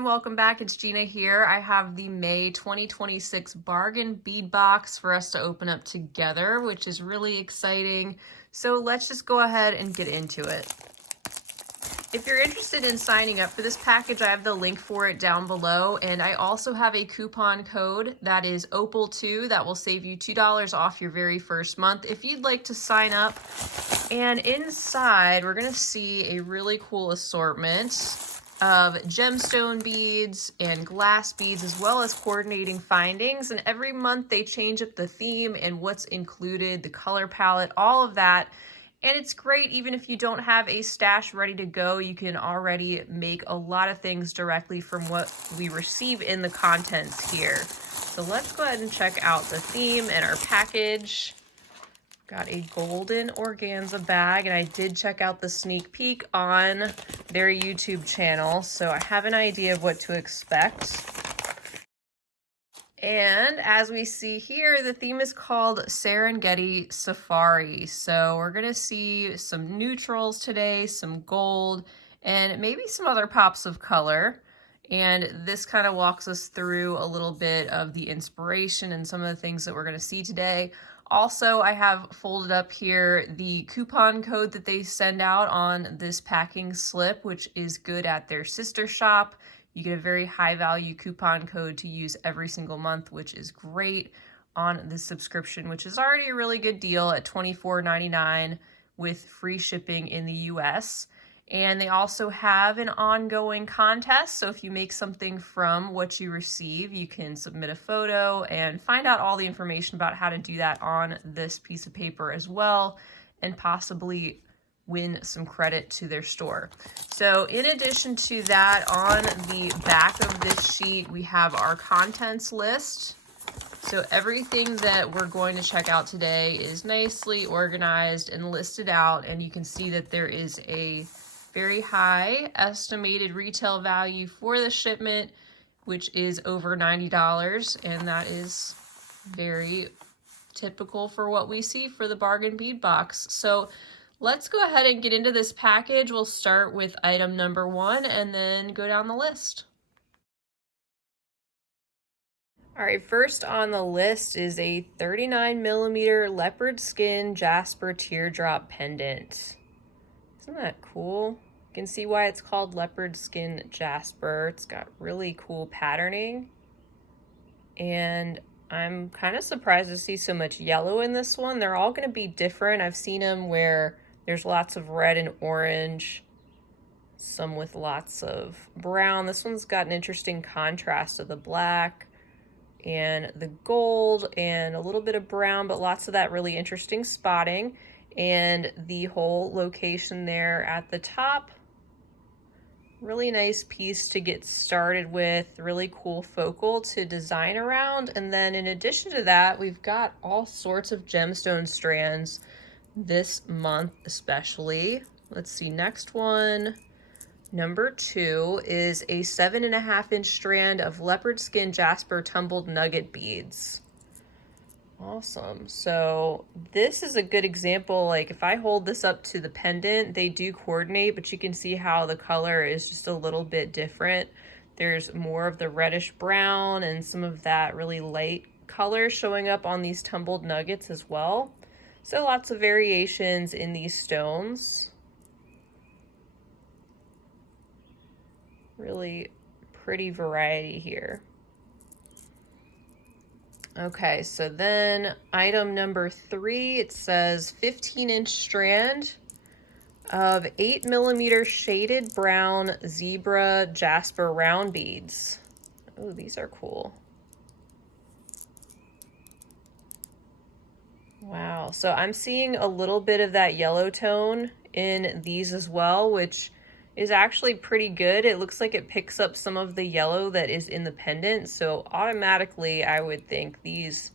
everyone, welcome back. It's Gina here. I have the May 2026 Bargain Bead Box for us to open up together, which is really exciting. So let's just go ahead and get into it. If you're interested in signing up for this package, I have the link for it down below, and I also have a coupon code that is OPAL2 that will save you $2 off your very first month if you'd like to sign up. And inside, we're going to see a really cool assortment of gemstone beads and glass beads, as well as coordinating findings. And every month they change up the theme and what's included, the color palette, all of that. And it's great, even if you don't have a stash ready to go, you can already make a lot of things directly from what we receive in the contents here. So let's go ahead and check out the theme and our package. Got a golden organza bag, and I did check out the sneak peek on their YouTube channel, so I have an idea of what to expect. And as we see here, the theme is called Serengeti Safari. So we're gonna see some neutrals today, some gold, and maybe some other pops of color. And this kind of walks us through a little bit of the inspiration and some of the things that we're gonna see today. Also, I have folded up here the coupon code that they send out on this packing slip, which is good at their sister shop. You get a very high value coupon code to use every single month, which is great on the subscription, which is already a really good deal at $24.99 with free shipping in the US. And they also have an ongoing contest. So if you make something from what you receive, you can submit a photo and find out all the information about how to do that on this piece of paper as well, and possibly win some credit to their store. So in addition to that, on the back of this sheet, we have our contents list. So everything that we're going to check out today is nicely organized and listed out, and you can see that there is a very high estimated retail value for the shipment, which is over $90, and that is very typical for what we see for the Bargain Bead Box. So let's go ahead and get into this package. We'll start with item number 1 and then go down the list. All right, first on the list is a 39mm leopard skin jasper teardrop pendant. Isn't that cool? You can see why it's called leopard skin jasper. It's got really cool patterning. And I'm kind of surprised to see so much yellow in this one. They're all going to be different. I've seen them where there's lots of red and orange, some with lots of brown. This one's got an interesting contrast of the black and the gold and a little bit of brown, but lots of that really interesting spotting. And the whole location there at the top, really nice piece to get started with, really cool focal to design around. And then in addition to that, we've got all sorts of gemstone strands this month especially. Let's see, next one, number 2, is a 7.5-inch strand of leopard skin jasper tumbled nugget beads. Awesome. So this is a good example. Like if I hold this up to the pendant, they do coordinate, but you can see how the color is just a little bit different. There's more of the reddish brown and some of that really light color showing up on these tumbled nuggets as well. So lots of variations in these stones. Really pretty variety here. Okay, so then item number 3, it says 15-inch strand of 8mm shaded brown zebra jasper round beads. Oh, these are cool. Wow, so I'm seeing a little bit of that yellow tone in these as well, which is actually pretty good. It looks like it picks up some of the yellow that is in the pendant, so automatically I would think these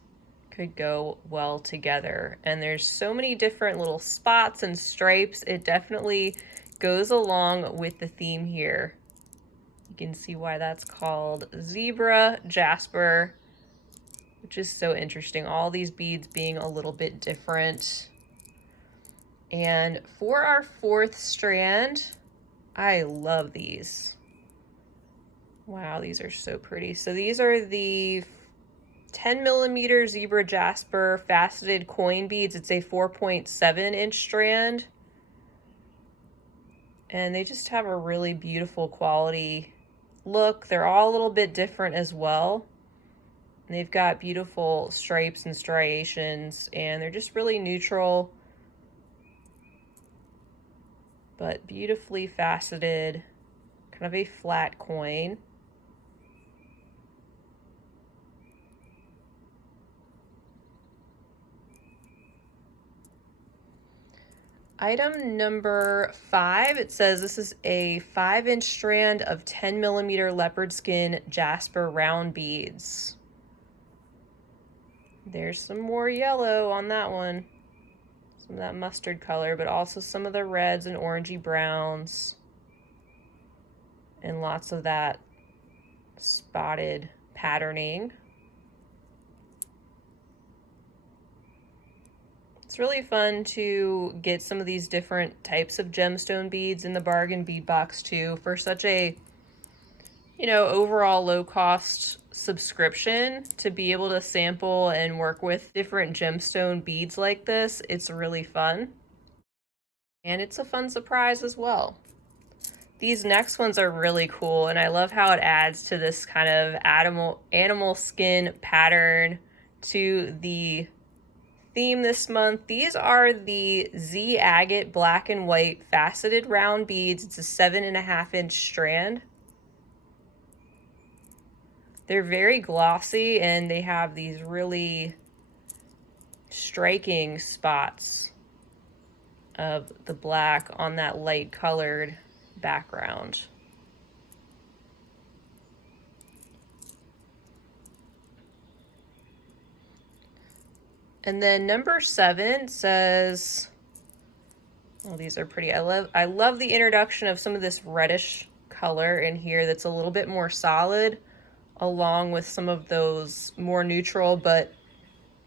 could go well together. And there's so many different little spots and stripes. It definitely goes along with the theme here. You can see why that's called zebra jasper, which is so interesting. All these beads being a little bit different. And for our 4th strand, I love these. Wow, these are so pretty. So these are the 10mm zebra jasper faceted coin beads. It's a 4.7-inch strand. And they just have a really beautiful quality look. They're all a little bit different as well. And they've got beautiful stripes and striations, and they're just really neutral, but beautifully faceted, kind of a flat coin. Item number 5, it says this is a 5-inch strand of 10mm leopard skin jasper round beads. There's some more yellow on that one. Some of that mustard color, but also some of the reds and orangey browns. And lots of that spotted patterning. It's really fun to get some of these different types of gemstone beads in the Bargain Bead Box too, for such a, overall low cost subscription. To be able to sample and work with different gemstone beads like this, it's really fun. And it's a fun surprise as well. These next ones are really cool, and I love how it adds to this kind of animal skin pattern to the theme this month. These are the Z Agate black and white faceted round beads. It's a 7.5-inch strand. They're very glossy, and they have these really striking spots of the black on that light colored background. And then number 7 says, oh, these are pretty. I love the introduction of some of this reddish color in here that's a little bit more solid, along with some of those more neutral, but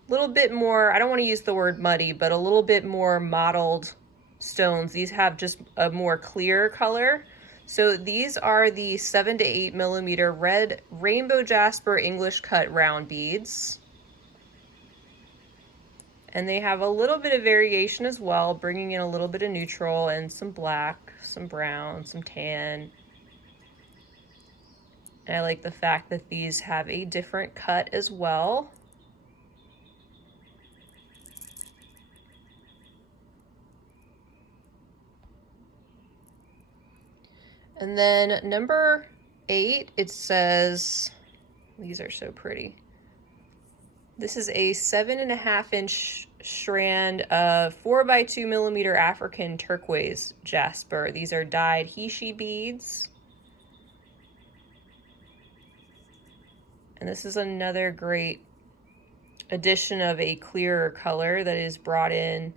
a little bit more, I don't want to use the word muddy, but a little bit more mottled stones. These have just a more clear color. So these are the 7 to 8mm red rainbow jasper English cut round beads. And they have a little bit of variation as well, bringing in a little bit of neutral and some black, some brown, some tan. And I like the fact that these have a different cut as well. And then number 8, it says, these are so pretty. This is a 7.5-inch strand of 4x2mm African turquoise jasper. These are dyed Hishi beads. And this is another great addition of a clearer color that is brought in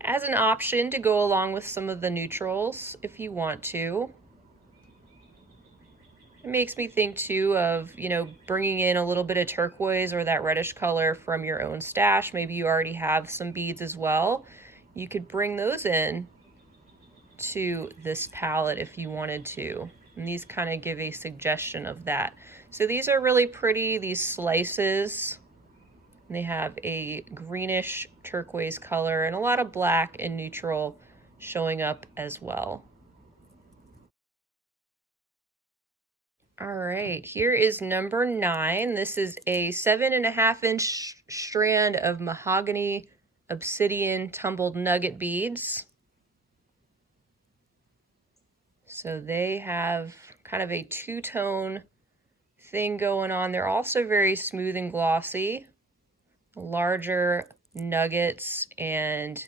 as an option to go along with some of the neutrals if you want to. It makes me think too of, bringing in a little bit of turquoise or that reddish color from your own stash. Maybe you already have some beads as well. You could bring those in to this palette if you wanted to. And these kind of give a suggestion of that. So these are really pretty, these slices. And they have a greenish turquoise color and a lot of black and neutral showing up as well. All right, here is number 9. This is a 7.5-inch strand of mahogany obsidian tumbled nugget beads. So they have kind of a two-tone thing going on. They're also very smooth and glossy, larger nuggets, and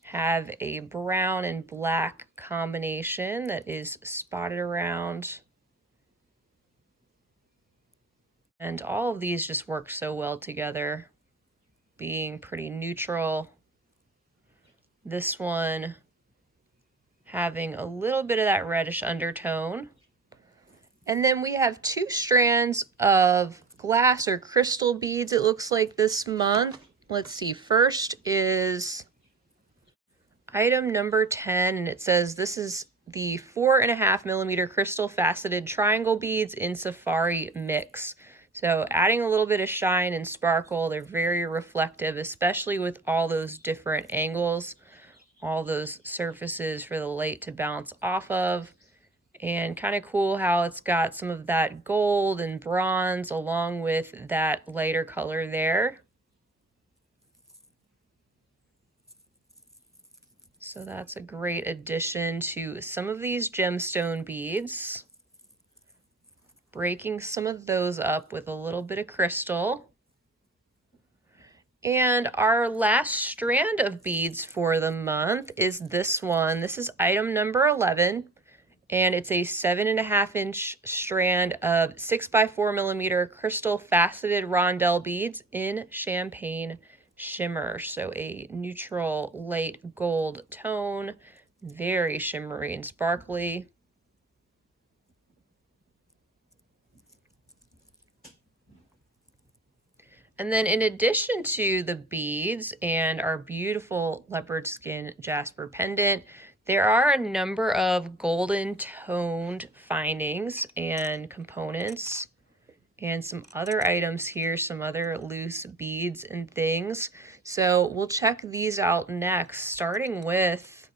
have a brown and black combination that is spotted around. And all of these just work so well together, being pretty neutral. This one having a little bit of that reddish undertone. And then we have 2 strands of glass or crystal beads, it looks like, this month. Let's see, first is item number 10, and it says this is the 4.5mm crystal faceted triangle beads in Safari Mix. So adding a little bit of shine and sparkle. They're very reflective, especially with all those different angles, all those surfaces for the light to bounce off of. And kind of cool how it's got some of that gold and bronze along with that lighter color there. So that's a great addition to some of these gemstone beads. Breaking some of those up with a little bit of crystal. And our last strand of beads for the month is this one. This is item number 11, and it's a 7.5-inch strand of 6x4mm crystal faceted rondelle beads in champagne shimmer. So a neutral light gold tone, very shimmery and sparkly. And then in addition to the beads and our beautiful leopard skin jasper pendant, there are a number of golden toned findings and components and some other items here, some other loose beads and things. So we'll check these out next, starting with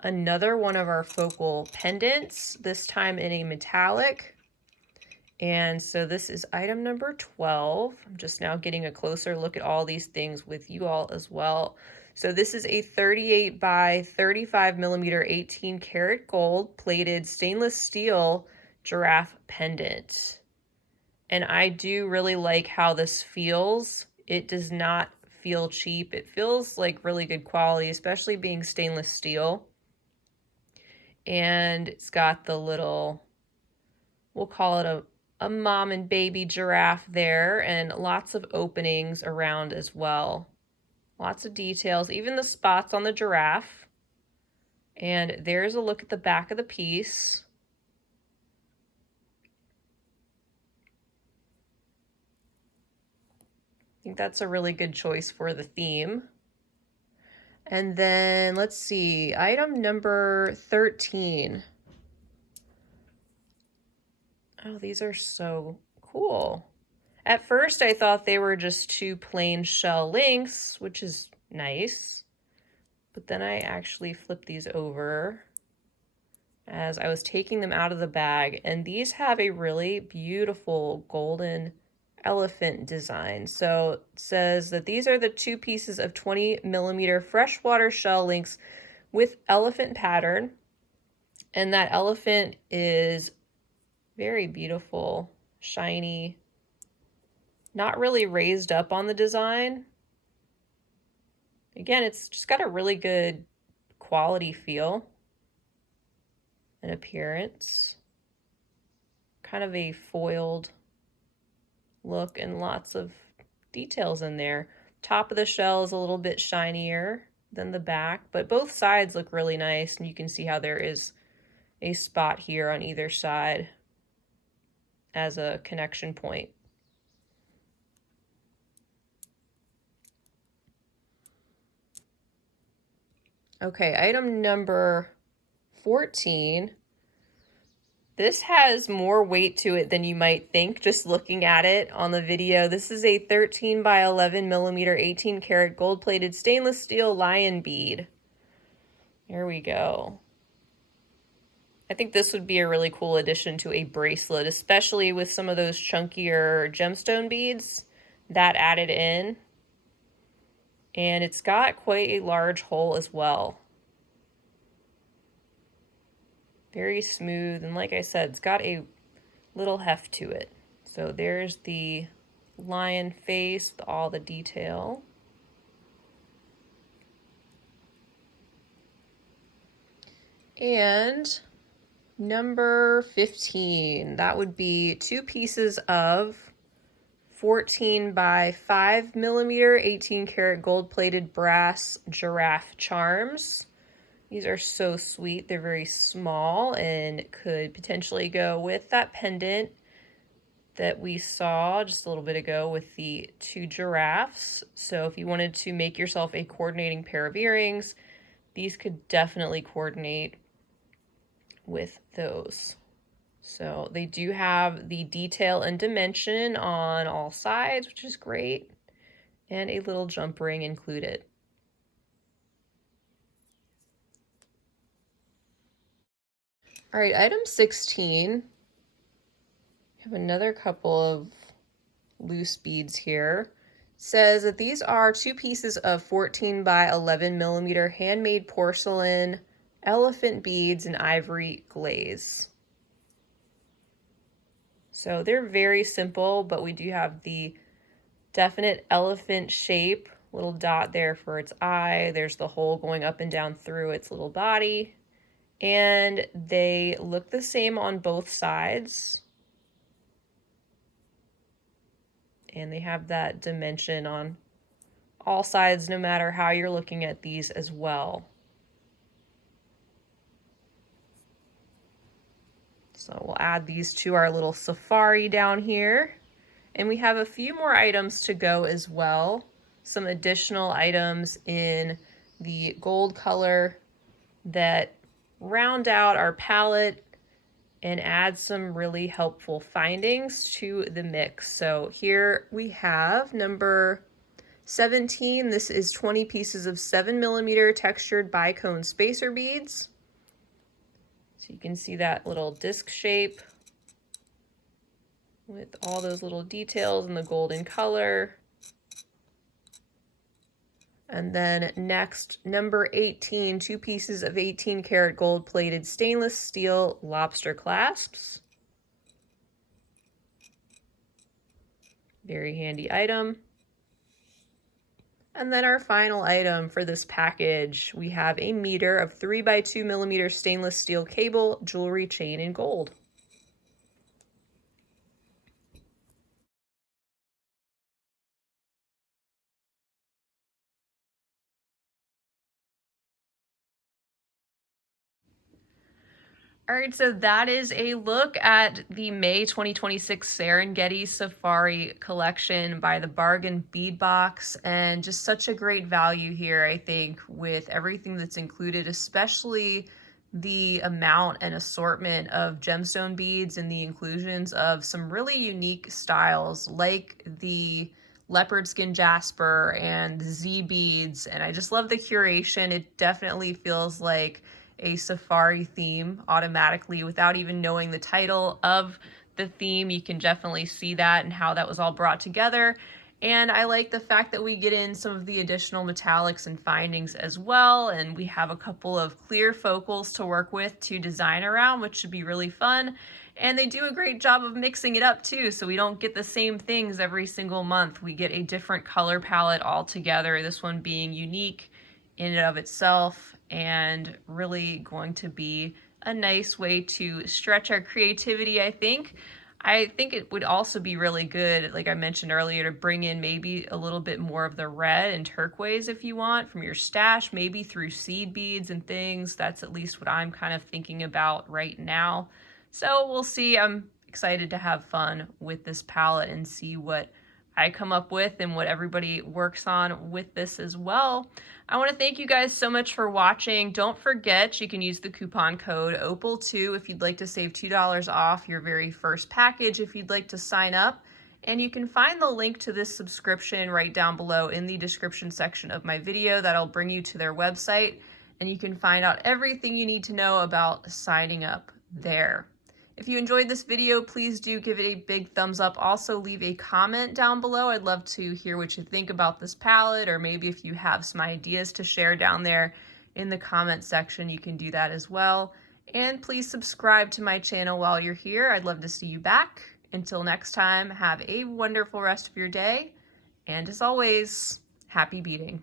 another one of our focal pendants, this time in a metallic. And so this is item number 12. I'm just now getting a closer look at all these things with you all as well. So this is a 38 by 35mm 18 karat gold plated stainless steel giraffe pendant. And I do really like how this feels. It does not feel cheap. It feels like really good quality, especially being stainless steel. And it's got the little, we'll call it a mom and baby giraffe there, and lots of openings around as well. Lots of details, even the spots on the giraffe. And there's a look at the back of the piece. I think that's a really good choice for the theme. And then let's see, item number 13. Oh, these are so cool. At first, I thought they were just two plain shell links, which is nice. But then I actually flipped these over as I was taking them out of the bag. And these have a really beautiful golden elephant design. So it says that these are the two pieces of 20mm freshwater shell links with elephant pattern. And that elephant is very beautiful, shiny, not really raised up on the design. Again, it's just got a really good quality feel and appearance. Kind of a foiled look and lots of details in there. Top of the shell is a little bit shinier than the back, but both sides look really nice, and you can see how there is a spot here on either side as a connection point. Okay, item number 14. This has more weight to it than you might think just looking at it on the video. This is a 13 by 11mm 18 karat gold plated stainless steel lion bead. Here we go. I think this would be a really cool addition to a bracelet, especially with some of those chunkier gemstone beads that added in. And it's got quite a large hole as well. Very smooth, and like I said, it's got a little heft to it. So there's the lion face with all the detail. And number 15, that would be two pieces of 14 by 5mm 18 karat gold plated brass giraffe charms. These are so sweet. They're very small and could potentially go with that pendant that we saw just a little bit ago with the two giraffes. So if you wanted to make yourself a coordinating pair of earrings, these could definitely coordinate. with those. So they do have the detail and dimension on all sides, which is great, and a little jump ring included. All right, item 16. We have another couple of loose beads here. It says that these are 2 pieces of 14 by 11 millimeter handmade porcelain elephant beads in ivory glaze. So they're very simple, but we do have the definite elephant shape, little dot there for its eye. There's the hole going up and down through its little body. And they look the same on both sides. And they have that dimension on all sides, no matter how you're looking at these as well. So we'll add these to our little safari down here. And we have a few more items to go as well. Some additional items in the gold color that round out our palette and add some really helpful findings to the mix. So here we have number 17. This is 20 pieces of 7 millimeter textured bicone spacer beads. So you can see that little disc shape with all those little details in the golden color. And then next, number 18, 2 pieces of 18 karat gold plated stainless steel lobster clasps. Very handy item. And then our final item for this package, we have a meter of 3 by 2 millimeter stainless steel cable jewelry chain in gold. All right, so that is a look at the May 2026 Serengeti Safari collection by the Bargain Bead Box, and just such a great value here, I think, with everything that's included, especially the amount and assortment of gemstone beads and the inclusions of some really unique styles like the leopard skin jasper and the Z beads. And I just love the curation. It definitely feels like a safari theme automatically without even knowing the title of the theme. You can definitely see that and how that was all brought together. And I like the fact that we get in some of the additional metallics and findings as well. And we have a couple of clear focals to work with to design around, which should be really fun. And they do a great job of mixing it up too, so we don't get the same things every single month. We get a different color palette altogether, this one being unique in and of itself, and really going to be a nice way to stretch our creativity, I think. I think it would also be really good, like I mentioned earlier, to bring in maybe a little bit more of the red and turquoise if you want from your stash, maybe through seed beads and things. That's at least what I'm kind of thinking about right now. So we'll see. I'm excited to have fun with this palette and see what I come up with and what everybody works on with this as well. I want to thank you guys so much for watching. Don't forget, you can use the coupon code OPAL2 if you'd like to save $2 off your very first package if you'd like to sign up. And you can find the link to this subscription right down below in the description section of my video. That'll bring you to their website, and you can find out everything you need to know about signing up there. If you enjoyed this video, please do give it a big thumbs up. Also, leave a comment down below. I'd love to hear what you think about this palette, or maybe if you have some ideas to share down there in the comment section, you can do that as well. And please subscribe to my channel while you're here. I'd love to see you back. Until next time, have a wonderful rest of your day. And as always, happy beading.